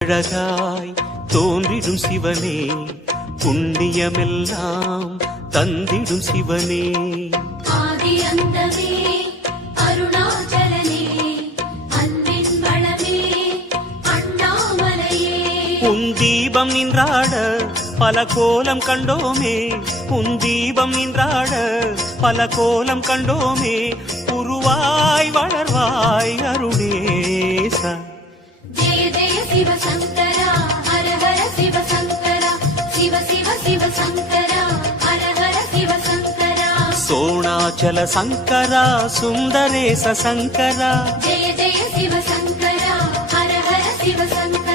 அழகாய் தோன்றிடும் சிவனே, புண்ணியமெல்லாம் தந்திடும் சிவனே. ஆதி அந்தமே அருணாச்சலனே, அன்பின் வளமே அண்ணாமலையே. உன் தீபம் நின்றாட பல கோலம் கண்டோமே, உன் தீபம் நின்றாட பல கோலம் கண்டோமே. உருவாய் வளர்வாய் அருணேசா. ஜெய ஜெய சிவ சங்கரா, ஹர ஹர சிவ சங்கரா, சிவ சிவ சிவ சங்கரா, ஹர ஹர சிவ சங்கரா. சோணாச்சல சங்கரா, சுந்தரேச சங்கரா. ஜெய ஜெய சிவ சங்கரா, ஹர ஹர சிவ சங்கரா.